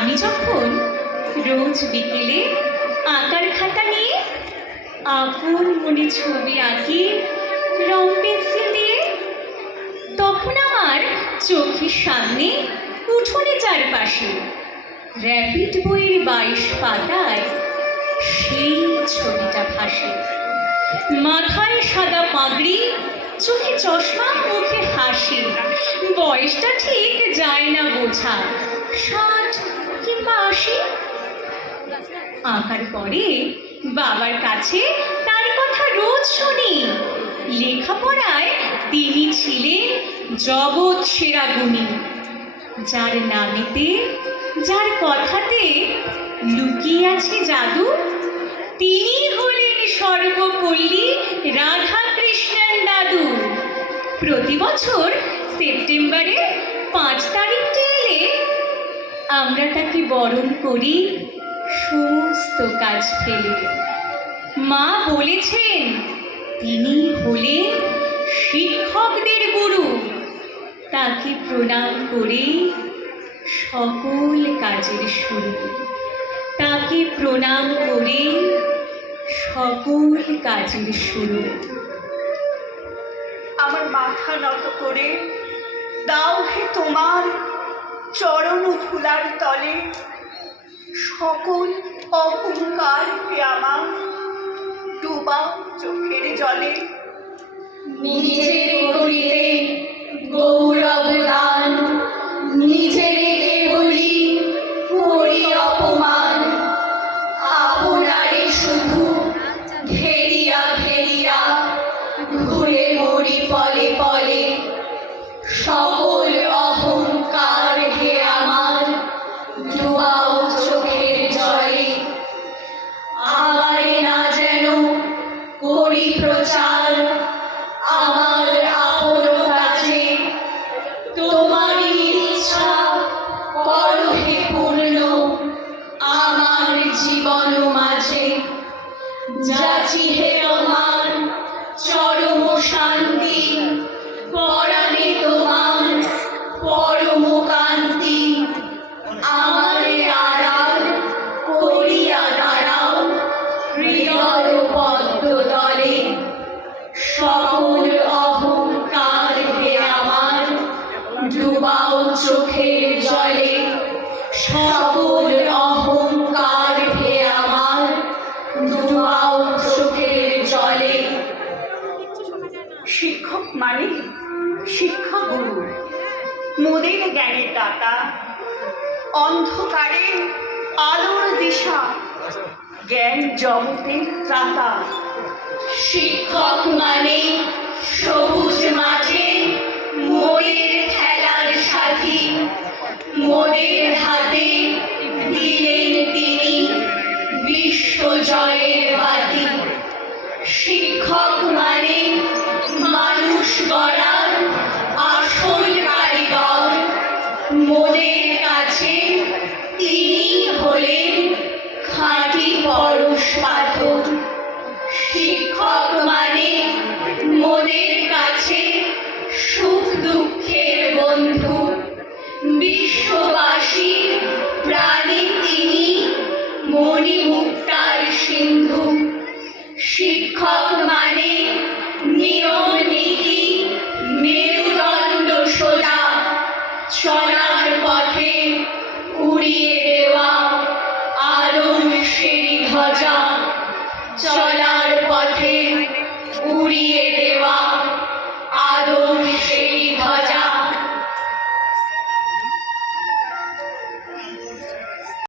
আমি যখন রোজ বিকেলে আঁকার খাতা নিয়ে আপন মনে ছবি আঁকি রং পেন্সিল দিয়ে, তখন আমার চোখের সামনে উঠোনে চারপাশে র্যাপিড বইয়ের 22 পাতায় সেই ছবিটা ভাসে। মাথায় সাদা পাগড়ি, চোখে চশমা, মুখে হাসি, বয়সটা ঠিক যায় না বোঝা, 60 কিংবা 80। আঁকার পরে বাবার কাছে তার কথা রোজ শুনি। লেখাপড়ায় তিনি ছিলেন জগৎ সেরা গুণী, যার নামেতে যার কথাতে লুকিয়ে আছে জাদু। তিনি হলেন সর্বপল্লী রাধাকৃষ্ণন দাদু। প্রতি বছর সেপ্টেম্বরে 5 তারিখটি এলে আমরা তাকে বরণ করি সমস্ত কাজ ফেলে। মা বলেছেন তিনি হলেন শিক্ষকদের গুরু। তাকে প্রণাম করে সকল কাজের শুরু। তাকে প্রণাম করে সকল কাজের শুরু। আমার মাথা নত করে দাও হে তোমার চরণ ধুলার তলে, সকল অহংকার হে আমার ডুবাও চোখের জলে। নিজে করিতে গৌরব দান, নিজে রেখে বলি করি অপমান। আপনারে শুধু ঘেরিয়া ঘেরিয়া ঘুরে মরি পলে পলে। সকল অহংকার হে আমার ডুবাও চোখের জলে। আমারে না যেন করি প্রচার আমার আপন কাছে, তোমারই ইচ্ছা করো হে পূর্ণ আমার জীবন মাঝে। যাচি হে তোমার চরম শান্তি, পরাণে তোমার পরম কান্তি। আমারে আড়াল করিয়া দাঁড়াও হৃদয় পদ্ম তলে। সকল অহংকার হে আমার ডুবাও চোখের জলে। সকল অহংকার হে আমার ডুবাও চোখের জলে। শিক্ষক মানে শিক্ষা গুরু, মোদের জ্ঞানের দাতা, অন্ধকারে আলোর দিশা, জ্ঞান জগতের ত্রাতা। শিক্ষক মানে সবুজ মাঠে মোদের খেলার সাথী। মোদের হাতে দিলেন তিনি বিশ্ব জয়ের বাতি। শিক্ষক মানে মানুষ গড়ার আসল কারিগর। মোদের কাছে তিনি হলেন খাঁটি পরশ পাথর। শিক্ষক মানে মোদের কাছে সুখ দুঃখের বন্ধু। বিশ্ববাসী প্রাণী তিনি মণিমুক্তার সিন্ধু। শিক্ষক মানে নিয়ম নীতি মেরুদণ্ড সোজা, চলার পথে উড়িয়ে দেওয়া আলোর সিঁড়ি ধ্বজা। চলা